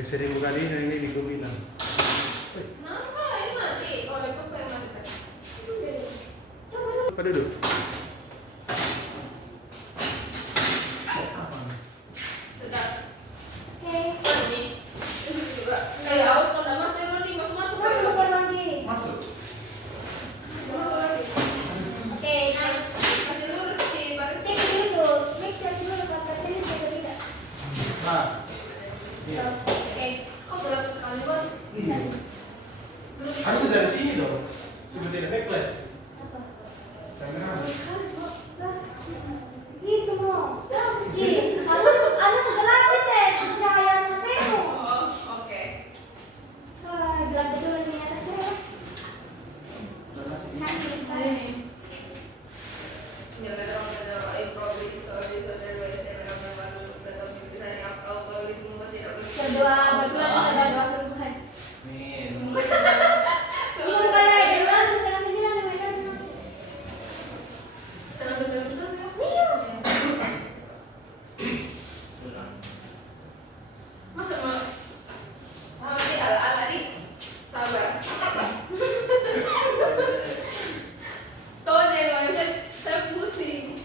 Sering kali yang ini gue bilang. Kenapa ini mati? Oh, laptop yang mati tadi. Coba duduk. Sedap. Oke, mandi. Ini juga. Kayak haus kalau udah masuk mandi, masuk. Masuk ke mandi. Masuk. Masuk lagi. Oke, nice. Kasih dulu bersih, baru Cek dulu, make sure dulu apakah ini sudah tidak. Nah. Oke. Kok berat sekali, Bang? Iya. Harus dari sini dong. Seperti backlight. Apa? Kamera. Gitu mau. Ji, anu gelap deh, cahaya HP-mu. Oh, oke. Wah, gelap betul ini atasnya ya. Cantik sekali. Berdoa bagaimana kita berdoa Tuhan. Ini supaya dia kan bisa ngasih bilang di mereka. Iya. Masa mau sama di ala-ala di sabar. Tahu aja kalau saya pusing.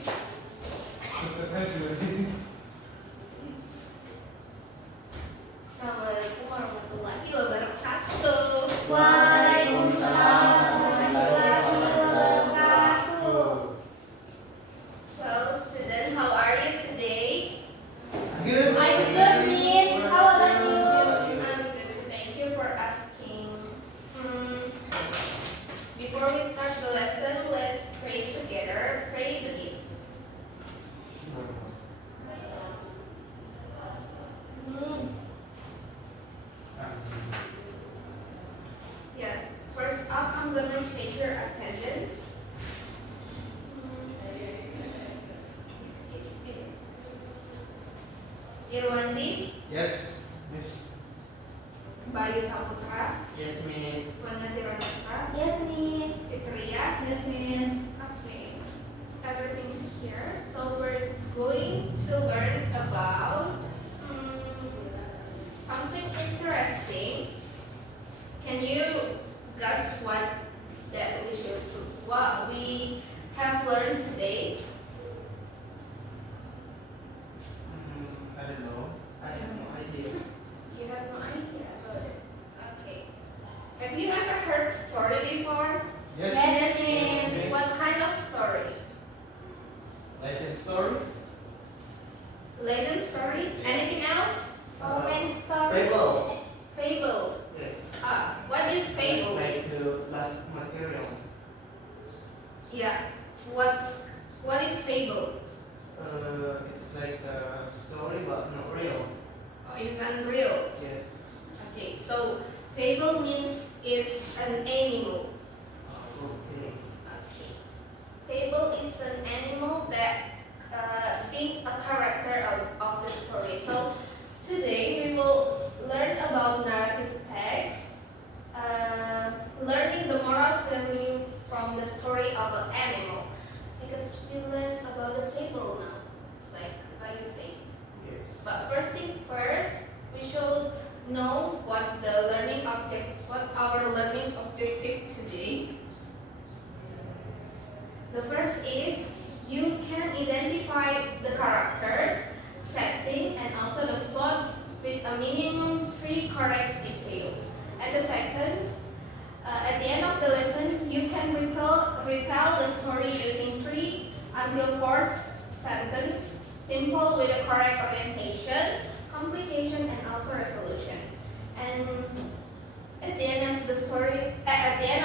Assalamualaikum warahmatullahi wabarakatuh. Waalaikumsalam warahmatullahi wabarakatuh. Well, student, how are you today? Good. I'm good, Miss. How about you? I'm good. Thank you for asking. Before we start the lesson, let's pray together. Pray begin. Yeah. First up, I'm gonna check your attendance. Irwandi, Yes. Yes. Bayu Saputra, Yes, Miss. Wanda Siranata, Yes, Miss. Fitria. Yes, Miss. Okay, so everything is here. So we're going to learn about something interesting. Can you guess what we have learned today? I don't know. I have no idea. You have no idea about it. Okay. Have you ever heard story before? Yes. Yes, Miss. Yes. What kind of story? Latin story. Legend story? Anything else? Open story. Fable. Fable. Yes. What is fable? Like the last material. Yeah. What is fable? It's like a story but not real. Oh, it's unreal. Yes. Okay, so fable means it's an animal. Okay. Okay. Fable is an animal that being a character of the story. So today we will learn about narrative text, learning the moral value from the story of an animal. Because we learn about the fable now, like how you say. Yes. But first thing first, we should know what our learning objective today. The first is you can identify the characters, setting, and also the plots with a minimum 3 correct details. And the second, at the end of the lesson, you can retell the story using 3 until 4 sentences, simple with a correct orientation, complication, and also resolution. And at the end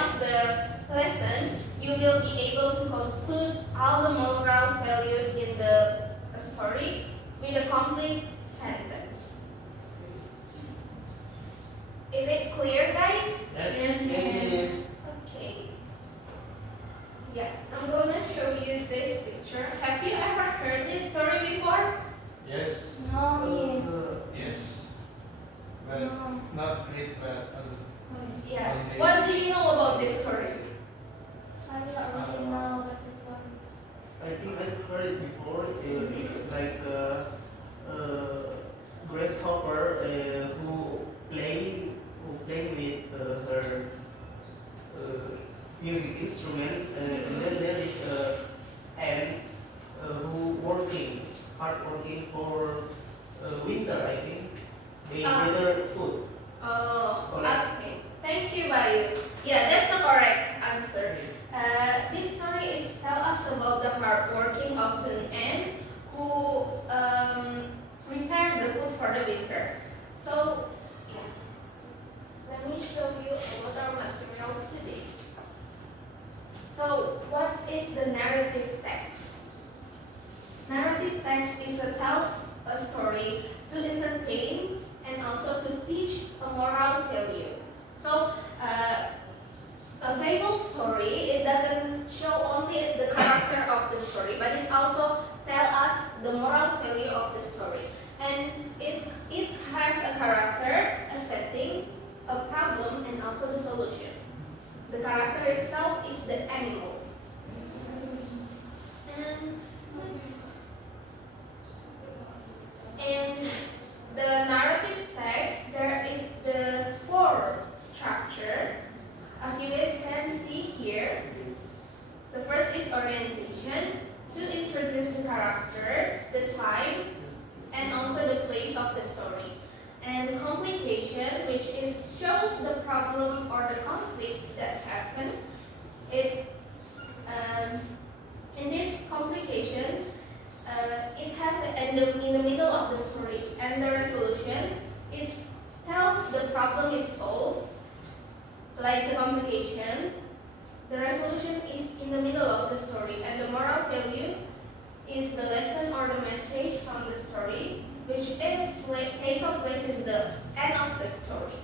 of the lesson, you will be able to conclude all the moral values in the story with a complete sentence. Is it clear, guys? Yes. Yes, Miss. Okay. Yeah, I'm gonna show you this picture. Have you ever heard this story before? Yes. No, Miss. Yes. But No. not great, but Yeah. Okay. What do you know about this story? I don't really know about the story. I think I've heard it before. It's like a grasshopper who for the winter. So, yeah. Let me show you what our material today. So, what is the narrative text? Narrative text tells a story to entertain and also to teach a moral value. So, a fable story, it doesn't show only the character of the story, but it also tells us the moral value of the story. And it has a character, a setting, a problem, and also the solution. The character itself is the animal. And next. In the narrative text, there is the four structure. As you guys can see here, the first is orientation, to introduce the character, the time, and also the place of the story. And complication, which shows the problem or the conflicts that happen. In this complication, it has in the middle of the story, and the resolution, it tells the problem it's solved, like the complication. The resolution is in the middle of the story, and the moral value is the lesson or the message from the story, which is take place in the end of the story.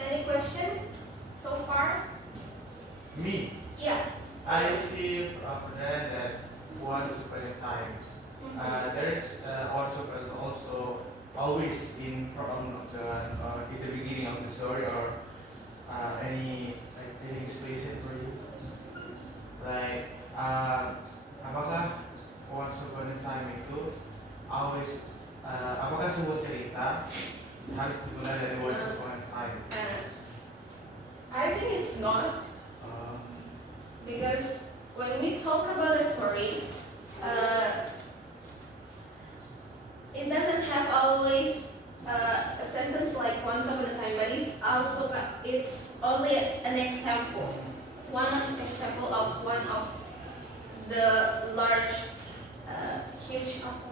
Any question so far? Me, Yeah. I see that once upon a time. There is also always in front of the beginning of the story or any expression for you. Like apakah once upon a time itu always apakah sebuah cerita harus dimulai dari once upon a time? I think it's not, because when we talk about a story, it doesn't have always a sentence like once upon a time, but it's only an example, example of one of the large, huge example.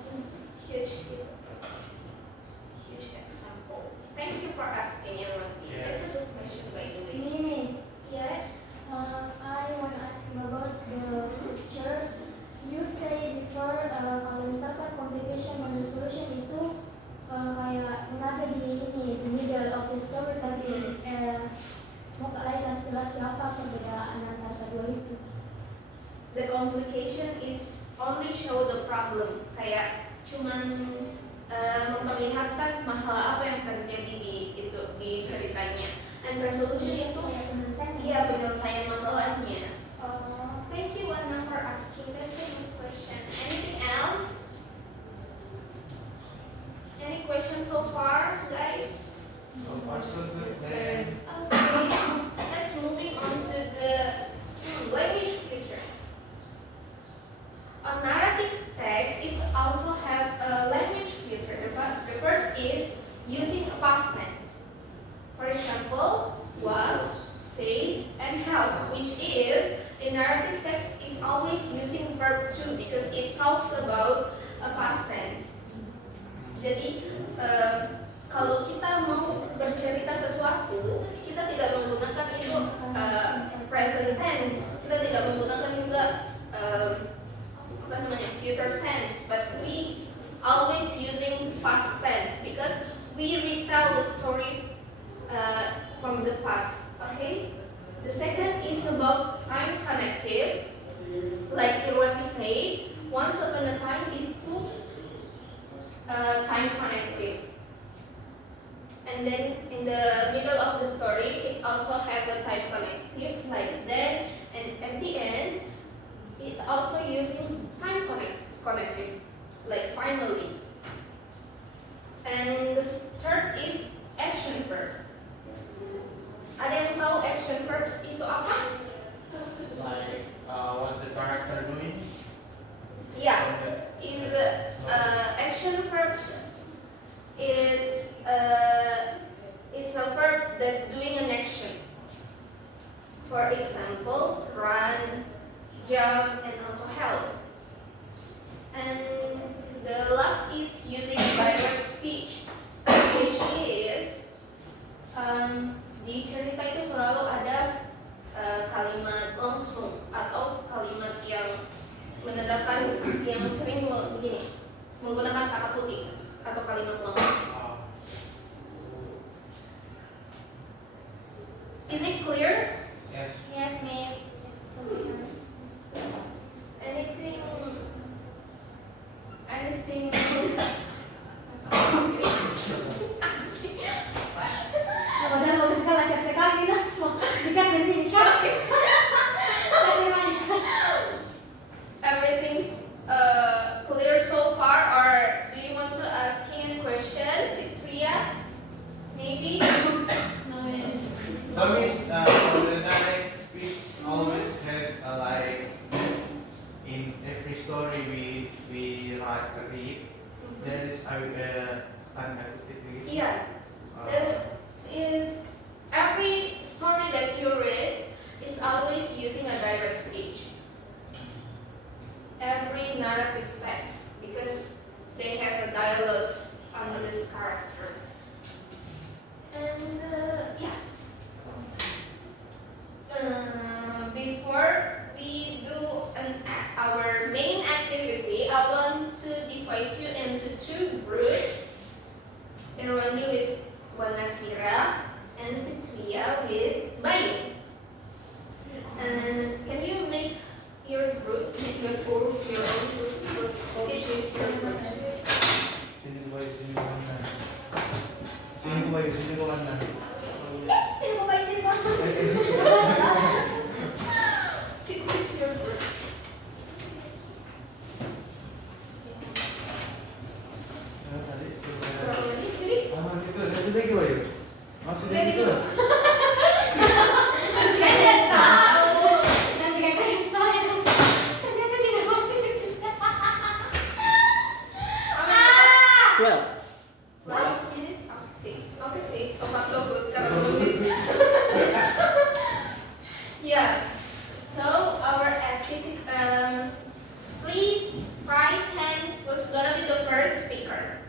Thank you for asking, Irwandi. Yes. That's a good question, by the way. Miss, Yeah. I want to ask you about the structure. You say before kalau misalkan complication dan resolution itu kayak berada di middle of the story, tapi mau Kak Laila jelas apa perbedaan antara kedua itu? The complication is only show the problem, kayak cuman memperlihatkan masalah apa yang terjadi di ceritanya. And resolution itu iya penyelesaian masalahnya. Thank you Wana for asking. That's a good question. Anything else? Any questions so far, guys? So far so good then. Okay. Let's moving on to the language feature. A narrative text it also has a language feature. The first is using a past tense. For example, was, say, and have, which is in narrative text is always using verb to because it talks about a past tense. Jadi kalau kita mau bercerita sesuatu, kita tidak menggunakan itu present tense, kita tidak menggunakan juga future tense, but we always using past tense because we retell the story from the past. Okay. The second is about time connective. Like Irwandi said, once upon a time itu time connective. And then in the middle of the story, it also have a time connective like then, and at the end, it also using time connective, like finally. And the third is action verb. Ada yang tahu action verbs itu apa? Like what the character doing? Yeah, is action verbs. It's a verb that doing an action. For example, run, jump, and also help. And kalimat lengkap. Is it clear? Yes. Yes, Miss. Anything? Padahal bagus sekali lancar sekali nah. Dekat dari sini sakit. Everything's clear so far, or do you want to ask any question, Fitria? Maybe. No, Miss. So Miss, for the direct speech always has like in every story we read, there is an activity. Yeah. In every story that you read is always using a direct speech. Every narrative text, because they have the dialogues on this character. And yeah. Before we do our main activity, I want to divide you into two groups. Irwandi with Wanasira and Fitria with Bayu. And can you make your group, make your own group, sit with your groups? Sini kanan. Sini kanan. Sino mo ba yun? Sit with your group. Jadi, Gitu lagi Bayu. Maksudnya jadi gitu. dulu. Kalian tahu. Nanti kakak saya. Ternyata tidak masih. Well. What is it? Okay, sih. So far so good. Karena lebih. Yeah. So our activity. Please raise hand. Who's gonna be the first speaker?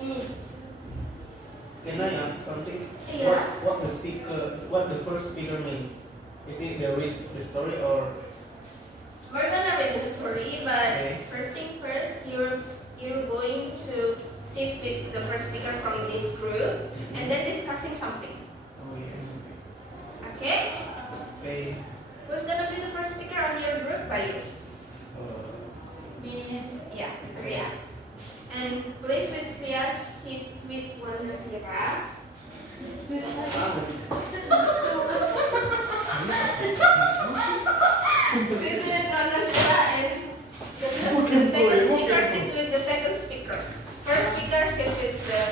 Me. Can I ask something? Yeah. What the first speaker means? Is it they read the story or? We're gonna read the story, but Okay. first thing first, you're going to sit with the first speaker from this group and then discussing something. Oh yes. Okay? Okay. Who's gonna be the first speaker on your group? Bayu. Miss. Yeah, Rias. And please with Rias sit with Wanasira. Sit with Wanasira and the second speaker sit with the second speaker. First speaker sit with the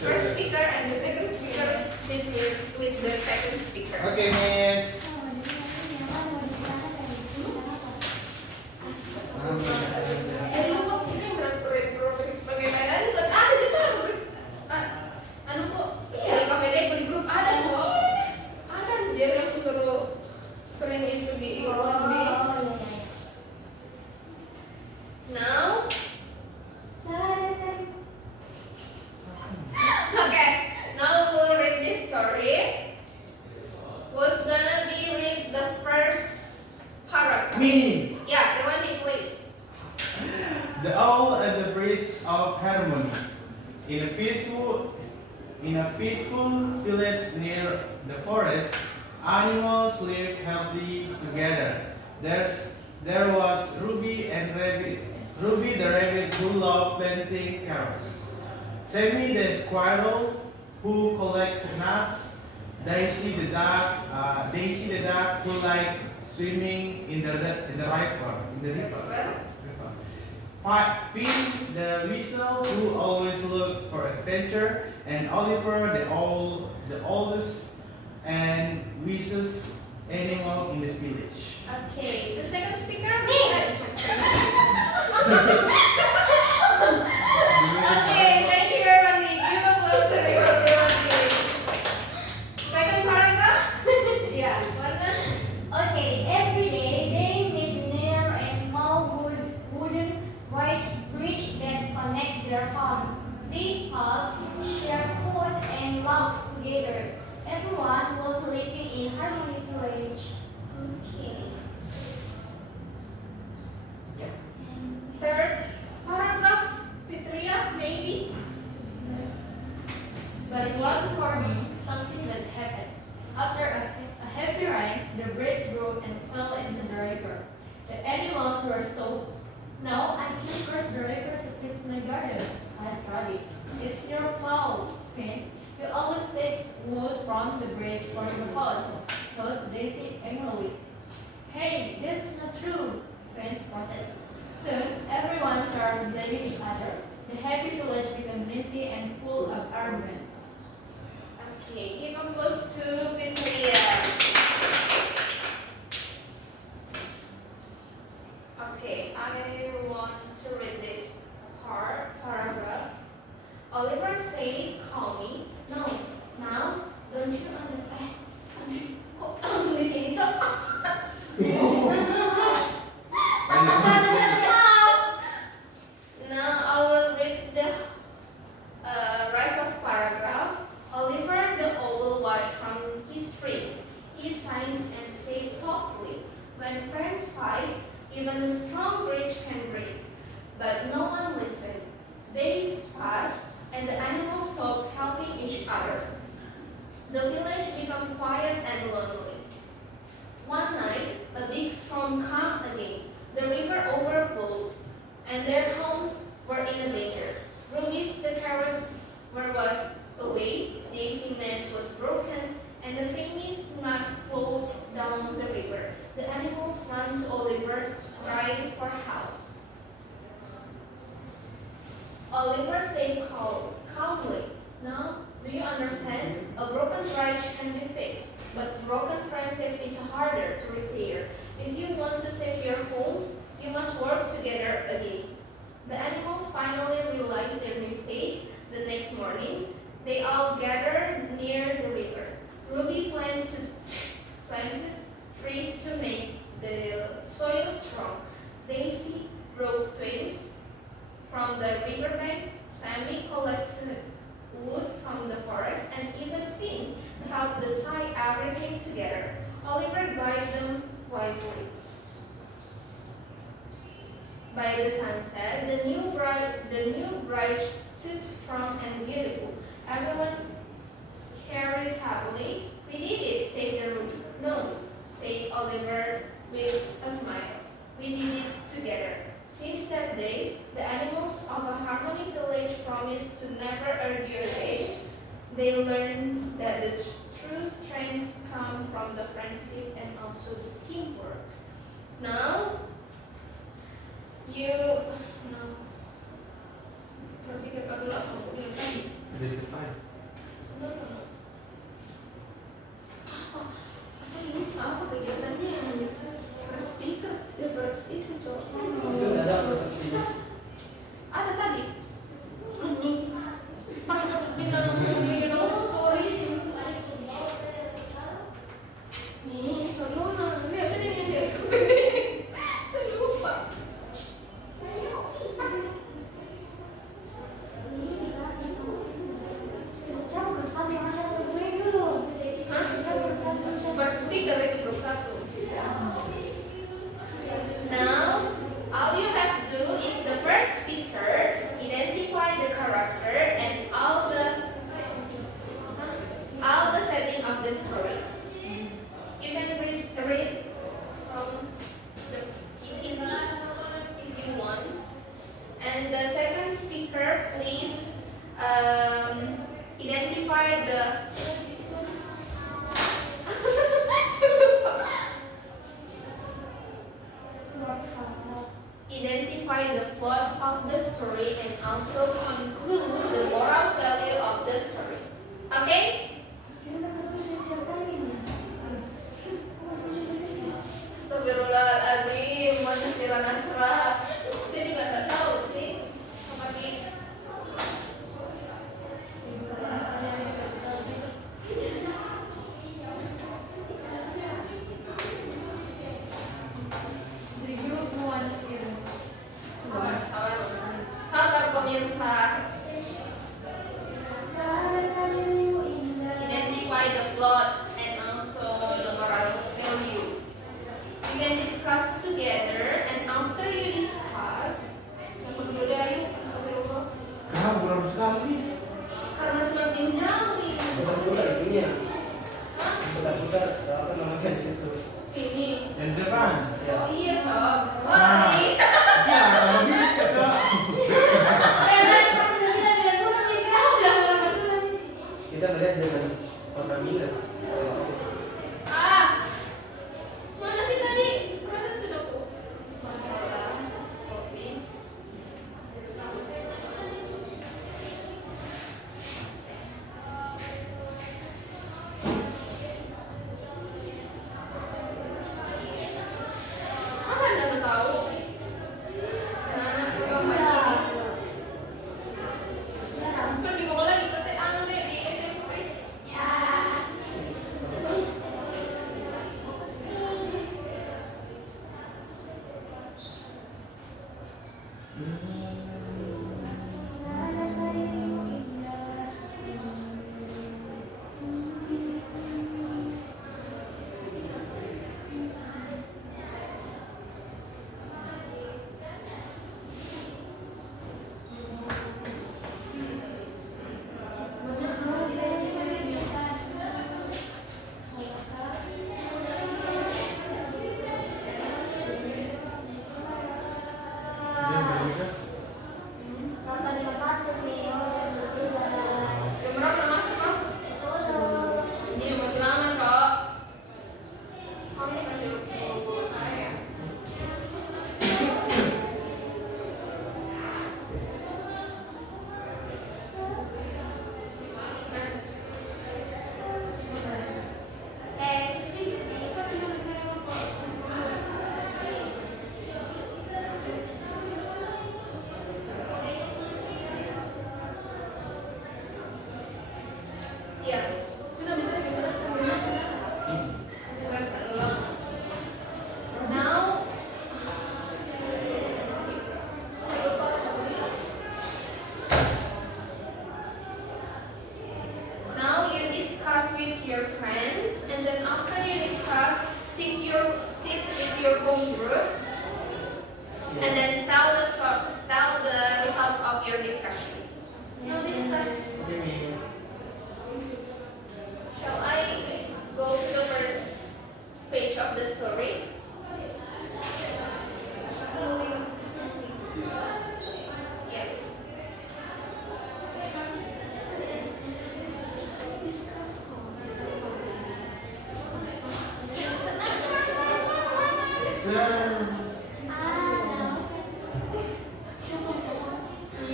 first speaker and the second speaker sit with the second speaker. Okay, Miss. Bagaimana? Ada juga. Anu kok? Iya, KPD di grup ada kok. Ada dia yang suruh sering itu di Irwandi. Now, okay. Now we'll read this story. Who's gonna be read the first paragraph? Me. Yeah, Irwandi, please. The owl at the bridge of harmony. In a peaceful village near the forest, animals live happily together. There was Ruby the rabbit who loved planting carrots. Sammy the squirrel who collected nuts. Daisy the duck who liked swimming in the river. Finn the weasel who always looked for adventure, and Oliver the oldest and wisest animal in the village. Okay, the second speaker. Me. Okay, thank you, Irwandi. Give applause to Irwandi. Second paragraph. Yeah, Wanda. Okay, every day they meet near a small wooden white bridge that connects their homes. They hug, share food, and laugh together. Everyone was living in harmony village. Okay. Third paragraph, Fitria, maybe. from the bridge for the host, so they said angrily. Hey, that's not true, friends protested. Soon, everyone started blaming each other. The happy village became noisy and full of arguments. Okay, give applause to Victoria. Okay, I want to read this paragraph. Oliver said, call me. No, now, don't you understand? Kok langsung di sini, Cok? Now I will read the rest of paragraph. Oliver the owl watched from his tree. He sighed and said softly, when friends fight, even a strong bridge can break. But no one listened. Days passed, and the animals stopped helping each other. The village became quiet and lonely. One night, a big storm came again. The river overflowed, and their homes were in danger. Ruby's the carrot was away, Daisy's nest was broken, and the Sammy's nut flowed down the river. The animals ran to Oliver, crying for help. Oliver said calmly, now, do you understand? A broken bridge can be fixed, but broken friendship is harder to repair. If you want to save your homes, you must work together again. The animals finally realized their mistake. The next morning, they all gathered near the river. Ruby planted trees to make the soil strong. Daisy broke twigs from the riverbank. Sammy collected wood from the forest, and even Finn helped to tie everything together. Oliver guided them wisely. By the sunset, the new bride stood strong and beautiful. Everyone carried happily. We did it, said the Ruby. No, said Oliver with a smile. We did it together. Since that day, the animals of a Harmony village promised to never argue again. They learned that the true strengths come from the friendship and also the teamwork. Now, berpikir dulu aku bilang tadi. No. Asal lupa apa kegiatannya? First speaker, first itu Itu nggak ada persepsinya. ada tadi. Pas aku bilang story. Nih, Solona, lihat ini dia. Saya lupa. First speaker itu belum satu. Now, all you have to do is the first speaker identify the character and all the setting of the story. You can read from the PPT if you want. And the second speaker, please identify the identify the plot of the story and also conclude the moral value of the story. Okay? Astagfirullahaladzim, mana sirah nasrah. Saya juga nggak tahu sih. Apa nih? The group one here. Sabar pemirsa. Identify the plot and also the moral value. You can discuss together, and after you discuss, yang kedua ayo, astagfirullah. Kenapa kurang sekali? Karena semakin jauh ini. Putar ini ya. Putar apa namanya di situ? Sini. Yang di depan. Oh iya, Sob. Sorry. Ya, kalau bisa Cok. Kita melihat dengan kota minus.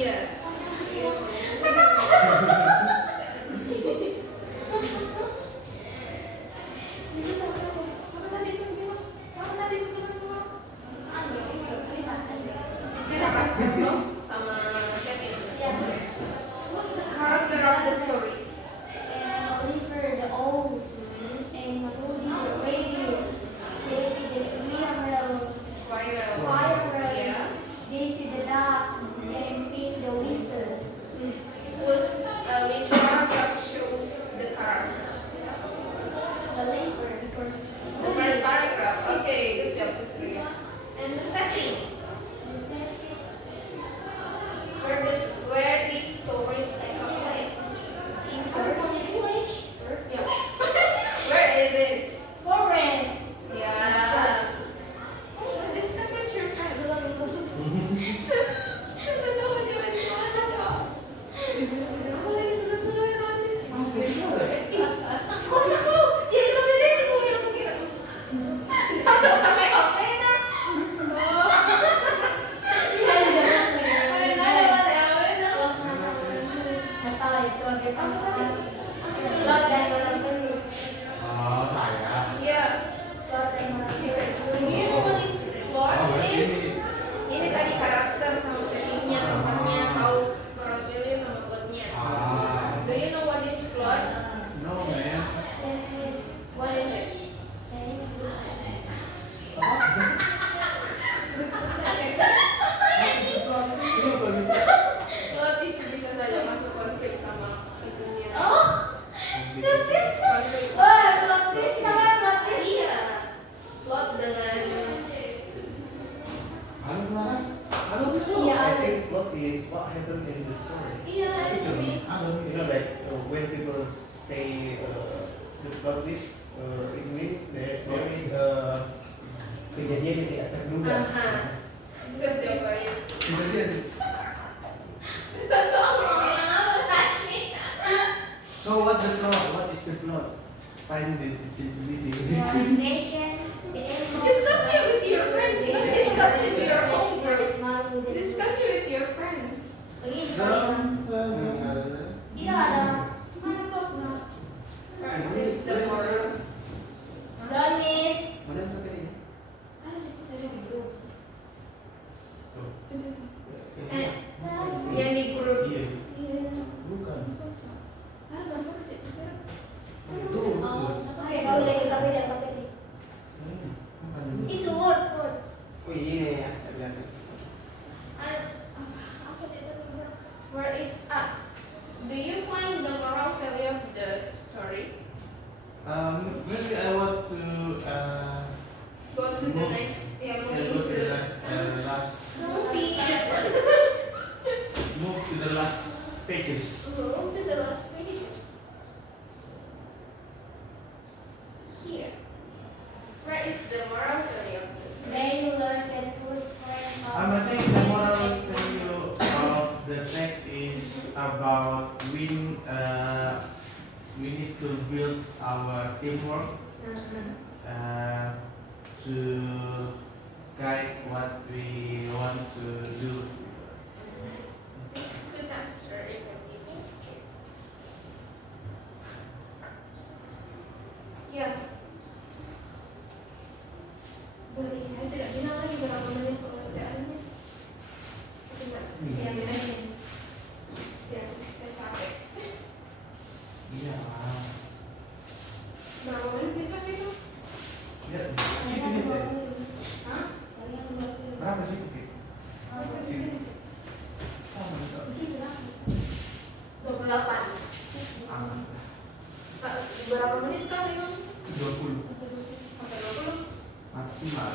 Iya. Iya. Apa tadi itu bilang? Apa tadi itu tugas semua? Karakter sama setting. What's the character of the story? Oliver the old and Rudy the radio, Sadie the squirrel, Spiral, Yeah. Daisy the duck, and Finn the wizard. Which paragraph shows the character? The Oliver because The first paragraph. Okay, good job, Putri. And the setting. the setting Where this story take place? in Percy village, Yeah. Where is this? forest. Yeah. Discuss with your friends. Tahu aja lagi mana cok. Aku lagi suka-suka romantis. Kocak lu, jadi kebedain gue yang mengira. Kalau pakai HP nah. Nggak ada pakai HP nah. Natal itu kita Lot dan Raven. Oh, saya. Iya. Lot dan Raven. You know what is plot is? Ini tadi karakter sama settingnya, tempatnya, tahu profilnya sama plotnya. Ah. Do you know what is plot? No, man. Yes, yes. What is it? My name is Luca. Plot itu bisa saja masuk konflik sama settingnya. Notice Konflik. Wah, notice namanya notice. Iya. Plot dengan Halo kemana? Halo. Iya, I ada. think plot is what happened in the story. iya ini. Halo. You know, like when people say the plot twist, it means that there is a kejadian yang tidak terduga. Aha. Good job, Bayu. Kejadian. So what the plot? What is the plot? Find the video. Nation, the animal. Discuss it with your friends. Not discuss it with your own group. Is malu dan Discuss it with your friends. Begini, Tidak tidak ada. Mana plotnya? What is the moral? Don't miss. Mana tadi? Eh, yang di grup. Iya. Bukan. Itu. Oke, kau lagi KPD. Bukan. Itu word. Oh ini ya. Where is us? Do you find the moral value of the story? Maybe I want to Go to the next. Yeah, go to the last movie. move to the last pages. Move to the last page. Here. Where is the moral value of the story? May you learn that whose friend I think the moral value of the text is about we need to build our teamwork to guide what we want to do. It's a good answer, even you think. Yeah. Boleh, saya tidak bilang lagi berapa menit pengerjaannya. Ya, dimension. Ya, saya capek. Iya. Berapa menit kita sih itu? Ya, Hah? berapa sih? Sama juga. 28. Berapa menit kan memang? 20 Sampai 20. maksimal.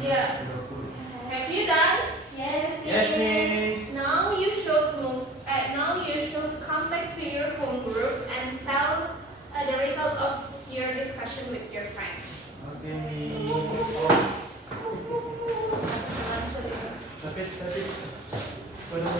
Iya. 20. Have you done? Yes, Yes, Miss. Now you should move. Now you should come back to your home group and tell the result of your discussion with your friends. Oke, Miss. Tapi, waduh.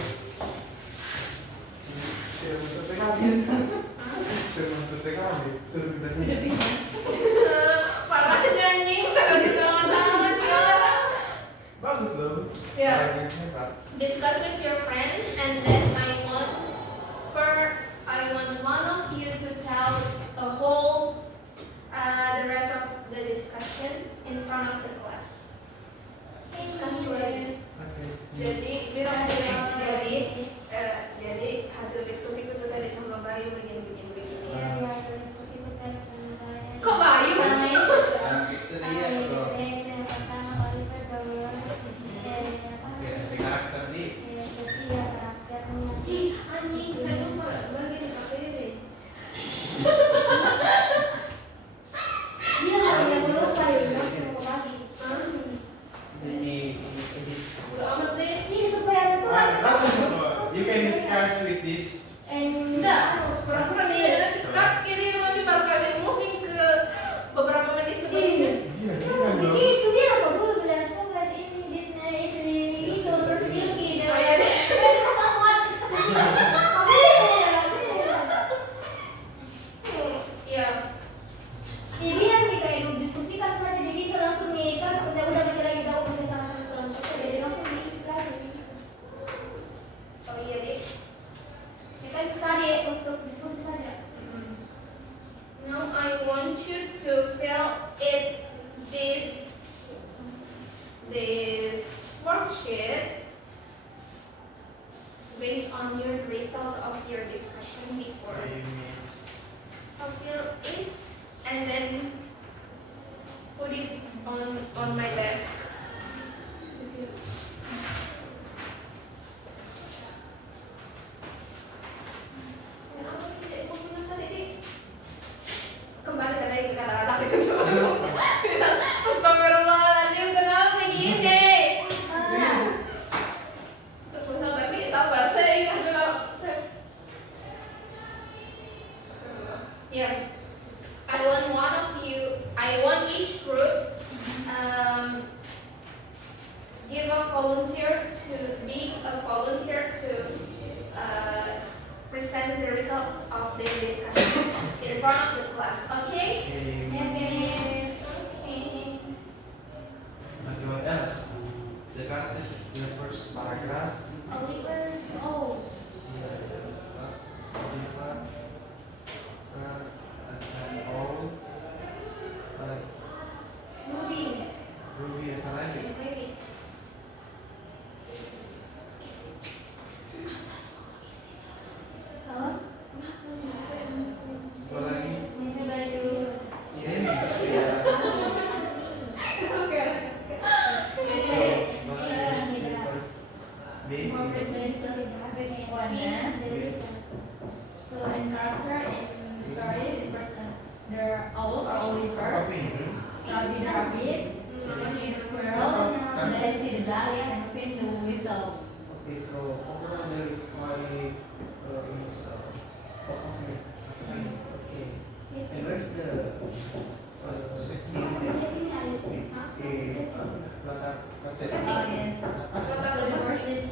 guys with this? Enggak, pura-pura nih ada kita kiri Roni baru kasih moving ke beberapa menit sebelumnya. Iya, kan dong. Itu dia apa dulu bilang so guys ini disnya itu terus Milky dan Oh, iya deh. terus langsung aja. Iya. Ini kan kita itu diskusikan saja jadi kita langsung nih kan udah mikir lagi tahu udah sama kelompok jadi langsung diisi lagi. Oh iya deh. Kita tadi untuk diskusi saja. Now I want you to fill it this worksheet based on your result of your discussion before. Okay, miss. So fill it and then put it on my desk. Kenapa sih tidak dikumpulkan tadi, Dik? Kembali ke lagi ke kata-kata yang sebelumnya. Astagfirullahaladzim, kenapa begini? Tunggu sabar nih, sabar. Saya ingat dulu. Yeah. I want each group give a volunteer to be a volunteer to present the result of their discussion in front of the class. Okay? Okay. Yes, yes. Okay. Anyone else? The characters, the first paragraph. Oliver, oh, Ruby, Ruby as a language. maybe. Halo? Apa lagi? Sini baju. Same. Basic. Corporate places having one Yes. So in character in story, the person, they're owl or Oliver, Copy. Rabbit the rabbit, Chicken the squirrel, Daisy the duck, and Finn the whistle. Okay, so overall there is five okay. Okay. And where's the scene? Okay, Oh yes. So the first is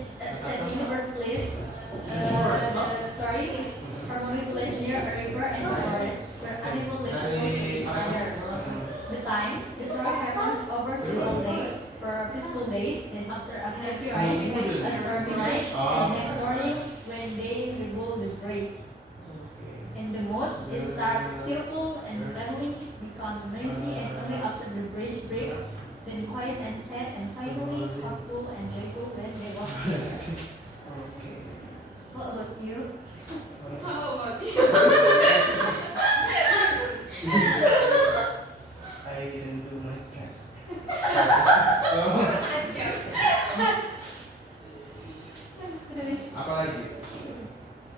set in the first place. The story harmony village near a river and a forest where animals live close to each other. The time, the story happens over several days, for peaceful days, and after a happy ride, a stormy night, and next morning when they rebuild the bridge. And the mood, it starts cheerful and friendly, becomes noisy and only after the bridge breaks, then quiet and sad, and finally thoughtful and joyful when they walk together. Okay. What about you? How about you? I didn't do my task. Apa lagi?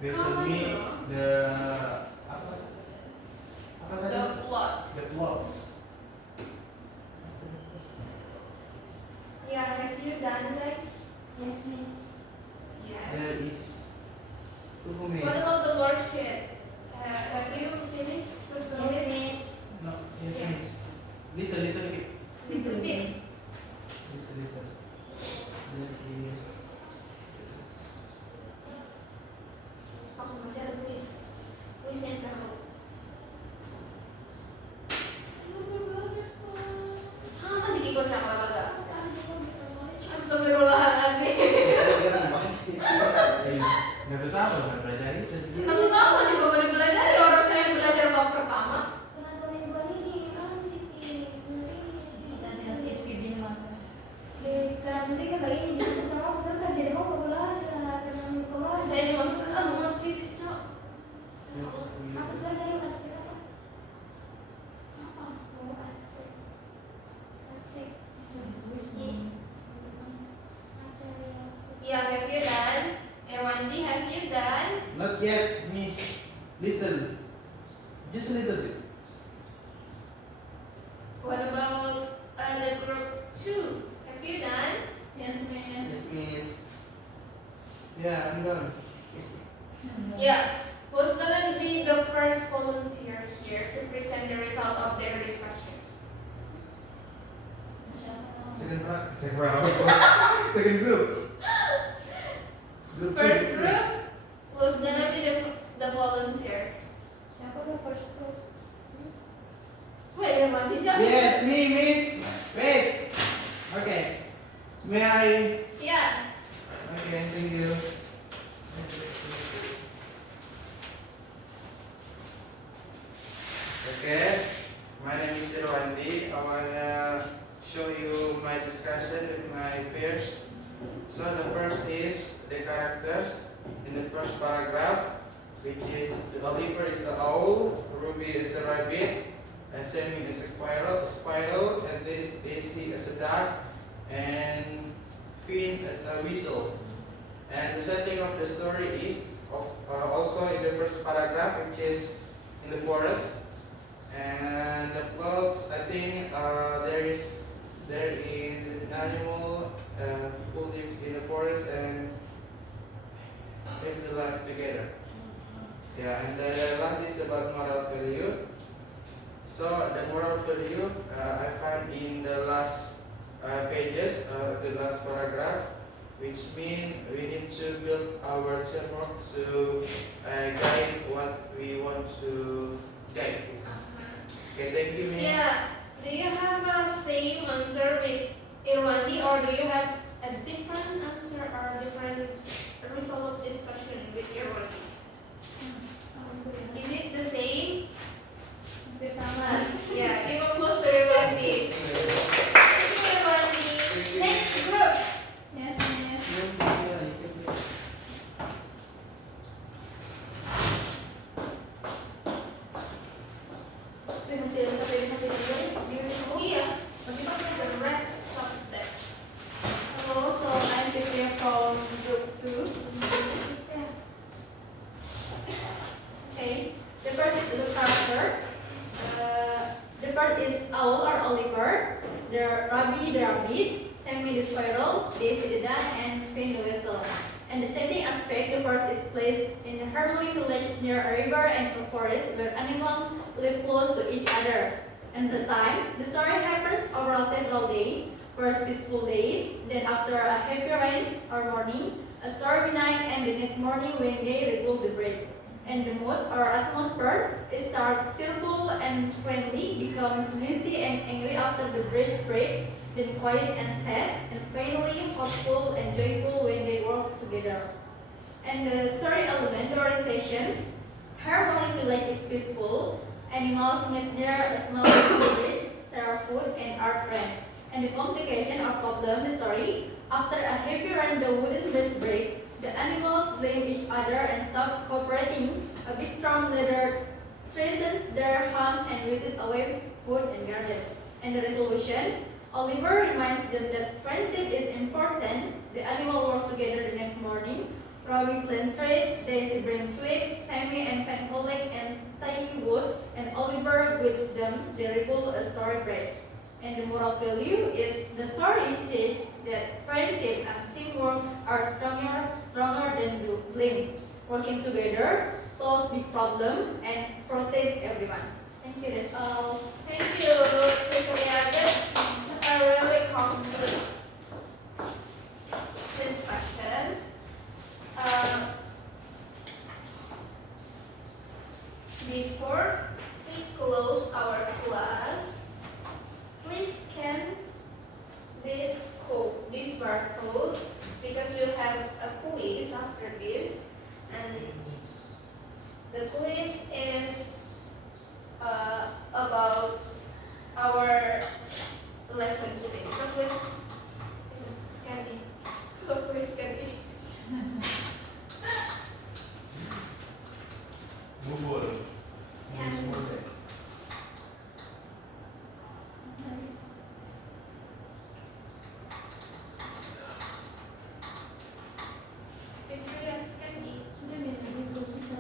Based on me, the apa? Apa tadi? The plot. The plots. Yeah, have you done guys? Yes, miss. Yes. There is two What minutes. about the worksheet? Have you finished to fill Yes, it? miss. No, yes, yes. Little bit. Little bit. Little. There is. Aku masih ada kuisnya seru. Sama sih Kiko sama Baga. Astagfirullahaladzim. Nggak tahu kan belajar itu. Kamu tahu kan juga baru belajar ya orang saya yang belajar bab pertama. Kenapa mingguan ini? Kan bikin Dan yang skip di mana? di nanti kan kayak ini disebut sama aku serta jadi mau belajar dengan keluar. Saya dimasukkan mau mas pipis cok. Aku bilang dari aspek apa? Apa? Mau aspek. Aspek. Yeah, have you done? Erwandi, have you done? Not yet, miss. Little. Just a little bit. What about the group 2? Have you done? Yes, ma'am. Yes, miss. Yeah, I'm done. Yeah. Who's gonna be the first volunteer here to present the result of their discussions? Second round. Second round. Second group. Group First two. group, who's gonna be the volunteer? Siapa the first group? Wait, Irwandi siapa? Yes, me, miss. Wait. Okay. May I? Yeah. Okay, thank you. Okay, my name is Irwandi. I wanna show you my discussion with my peers. So the first is the characters in the first paragraph, which is Oliver is an owl, Ruby is a rabbit, and Sammy is a squirrel, and Daisy is a duck, and Finn is a weasel. And the setting of the story is also in the first paragraph, which is in the forest. And the plot, I think there is an animal who lives in the forest and live the life together. Yeah, and the last is about moral value. So the moral value I find in the last pages, the last paragraph, which means we need to build our framework to guide what we want to guide. Okay, thank you, ma'am. Yeah. Do you have a same answer with Irwandi, or do you have a different answer or different result of discussion with Irwandi? Is it the same? Hampir sama. Yeah, even close to Irwandi. Thank you, Irwandi. Next group. Yes, yes. Tapi masih ada satu yang satu lagi. Oh yeah. Bagaimana the rest of that? Hello, so I'm Fitria from group 2. Okay, the first is the character. The first is Owl or Oliver, the Rabbit the rabbit, Sammy the squirrel, Daisy the duck, and Finn the weasel. And the setting aspect, the first is placed in a harmonic village near a river and a forest where animals live close to each other. And the time, the story happens over several days. First peaceful days, then after a heavy rain or morning, a stormy night, and the next morning when they rebuild the bridge. And the mood or atmosphere starts cheerful and friendly, becomes noisy and angry after the bridge breaks, then quiet and sad, and finally hopeful and joyful when they work together. And the story element, the orientation, harmonic village is peaceful, animals meet near a small village, share food, and are friends. And the complication or problem, the story, after a heavy rain the wooden bridge breaks, the animals blame each other and stop cooperating. A big storm later threatens their homes and whistles away food and gardens. And the resolution, Oliver reminds them that friendship is important. The animals work together the next morning. Robbie plants trade, Daisy brings sweets, Sammy and Fan collect and tie wood, and Oliver with them they rebuild a story bridge. And the moral value is the story teaches that friendship and teamwork are stronger than blame. Working together, solve big problem, and protect everyone. Thank you. That's all. Thank you, Victoria. That's a really complete discussion. Before we close our class, please scan this code, this barcode, because we have a quiz after this, and the quiz is about our lesson today. So please scan it. So please scan it. Bubur. Scan. Victoria, scan it. Sudah biar tadi belum bisa.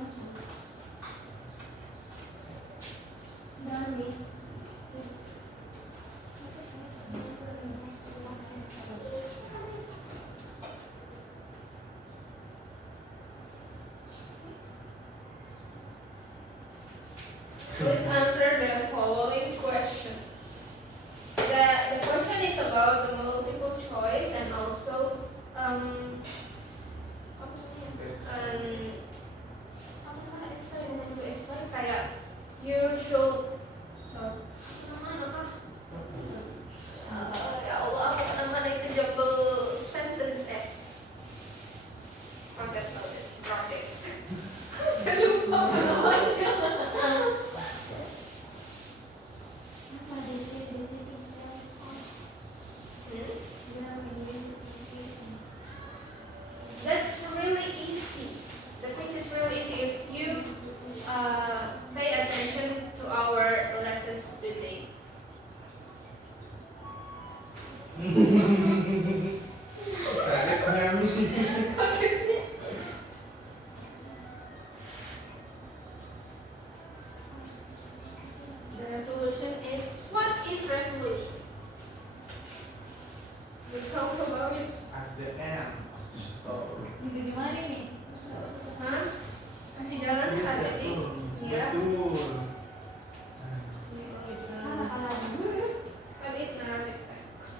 Please answer the following question. The question is about the multiple choice and also apa namanya kayak you should ya Allah apa namanya itu jumble sentence project saya lupa apa namanya. Apa deskripsi That's really easy. The quiz is really easy if you pay attention to our lessons today. The resolution is, what is resolution? We talk about it. At the end of the story. Itu gimana nih? Hah? Masih jalan saat ini? Iya. Betul. What is narrative text?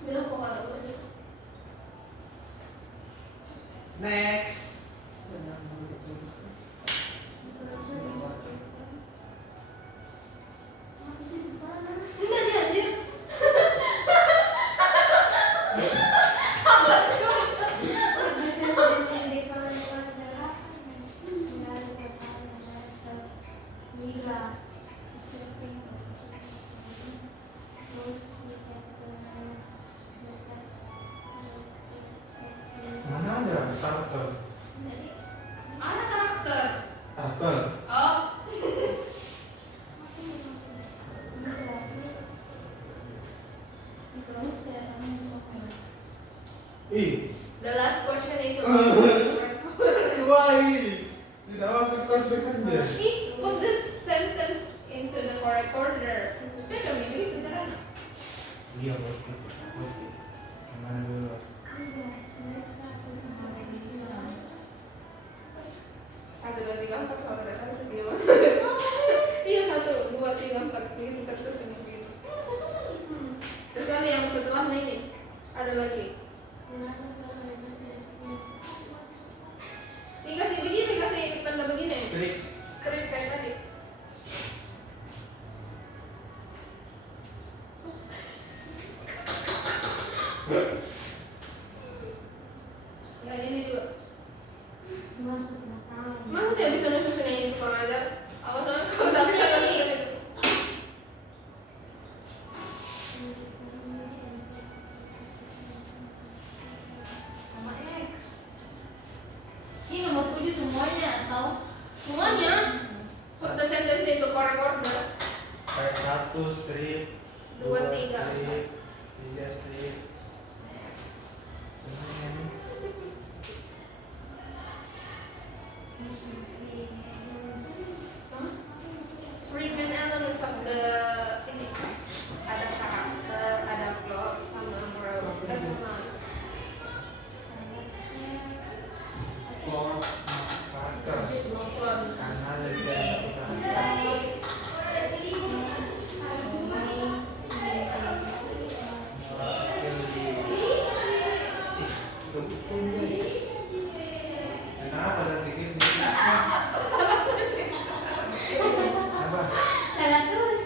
Bilang kok ada apa? Next. Apa sih susah? Enggak sih anjir. Apa sih? Mana ada karakter? Mana karakter? Karakter. Oh, Ih, the last question is about why? Tidak masuk konteksnya. Put this sentence into the correct order. Cocok nih, ini beneran. Iya, oke. Mana dulu? Satu, dua, tiga, empat. Kalau tidak salah satu, tiga, empat. Iya, satu, dua, tiga, empat. Begitu tersusun begitu. Kecuali yang setelahnya ini ada lagi. Dikasih begini, kasih tanda begini. Strik. Skrip kayak tadi. Ya ini juga. Mana dia bisa nyusun yang itu kurang ajar? Awas nanti kalau tak bisa nyusun itu. Sama X. Ini nomor 7 semuanya atau? Semuanya. Put the sentence into correct order. Kayak 1 strip, Dua, 2 tiga, strip, 3 strip. Semuanya. Three main elements of the ini ada karakter, ada plot, sama moral. Sama Plot, karakter. no plot. Karena dari karakter. Kenapa dan dikit sendiri? Apa? Salah terus,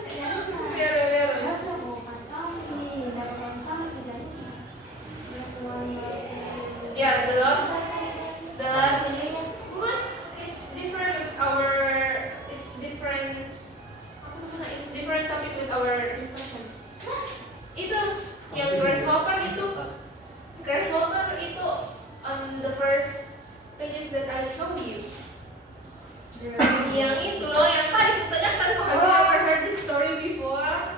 Biar. Yeah, the last what? It's different with our. It's different topic with our discussion. Itu yang grasshopper itu on the first pages that I show you. Yang itu loh, yang tadi kutanyakan, have you ever heard this story before?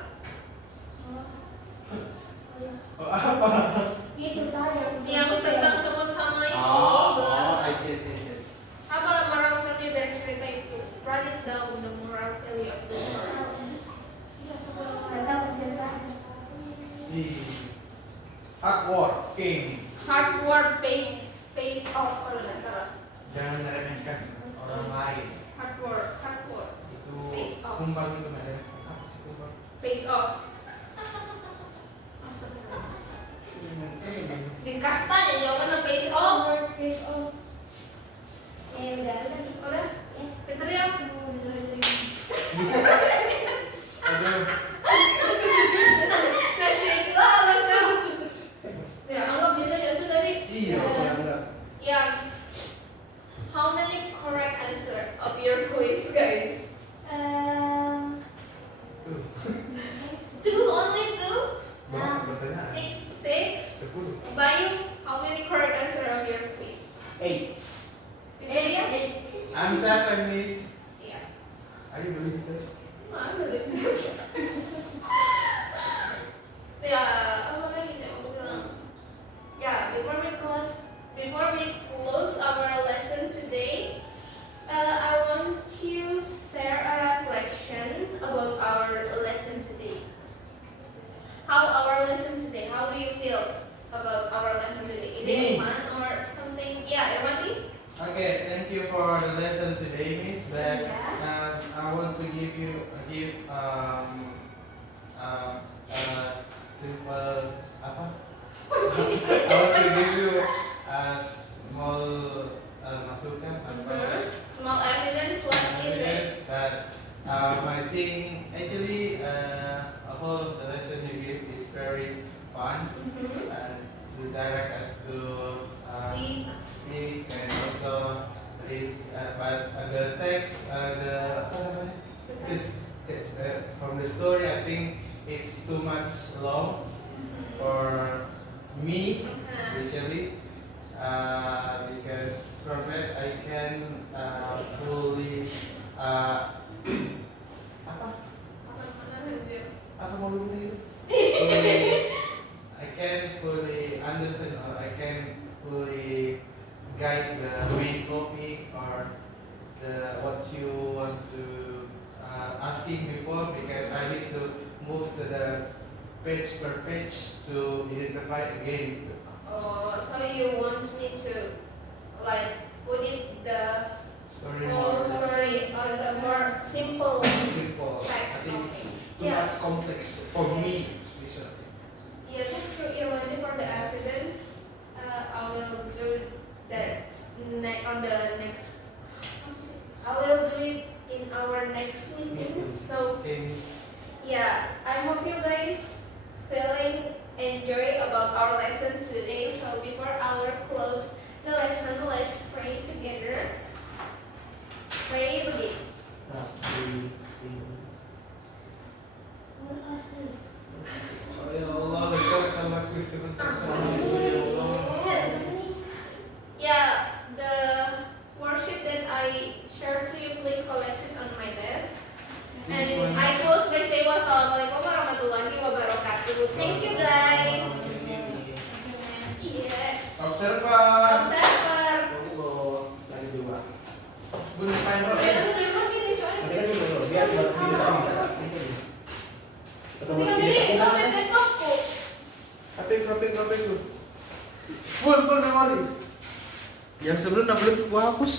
Oh, apa? Itu tadi Yang tentang semut sama itu. I see. Apa moral value dari cerita itu? Write it down, the moral value of the story. Kata penjelasan. Ih, awkward. king. Hard work pays off kalau nggak salah. Jangan meremehkan orang lain. Hard work Itu Pays off. kumbang itu meremehkan. Apa sih kumbang? pays off. Astagfirullah. Di kasta ya jawabannya pays off. Work pays off. Udah bisa. Udah? Yes. Pinter ya? Aduh. Nah, shake lah langsung. Ya, anggap bisa ya sudah nih. Iya. Enggak. Yeah. How many correct answer of your quiz, guys? Two, only two? Berapa pertanyaan? Six? 10. Bayu, how many correct answer of your quiz? 8. Victoria? I'm 7, Miss. Yeah. Are you believe this? No, I believe them. Ya, apa lagi yang aku bilang? Ya, before we close our lesson today, I want to share a reflection about our lesson today. How do you feel about our lesson today? Is it Me. fun or something? Yeah, Irmati? Okay, thank you for the lesson today, Miss. But Yeah. I want to give simple apa? I want to give you a small masukan apa? Small evidence, what is it? Yes, but I think actually a whole of the lesson you give is very fun and to direct us to Speak. speak and also read. But the text, from the story, I think it's too much long for me, especially because from it I can fully apa mau dulu itu? I can fully understand or I can fully guide the main topic or what you want to asking before, because I need to move to the page per page to identify again. Oh, so you want me to like put it the Story whole more story on the more simple simple. I text? think it's too Yeah. much complex for me, especially. Yeah, thank you, Irwandi, for the evidence. I will do that on the next. I will do it in our next meeting. So Okay. yeah, I hope you guys feeling enjoy about our lesson today. So before our close the lesson, let's pray together. Pray begin. Oh ya Allah, dekatkan aku sebentar sama Yesus, ya Allah. Yeah, the worship that I shared to you, please collect it on my desk. And I close by saying wassalamualaikum warahmatullahi wabarakatuh. Thank you guys. Iya. Observer. Observer. Lagi dua. Bun final. Biar dulu gini soalnya. Nanti kan juga biar buat video tadi bisa. Ketemu Tinggal di ini sampai laptopku. HP ku. Full memory. Yang sebelum belum aku hapus.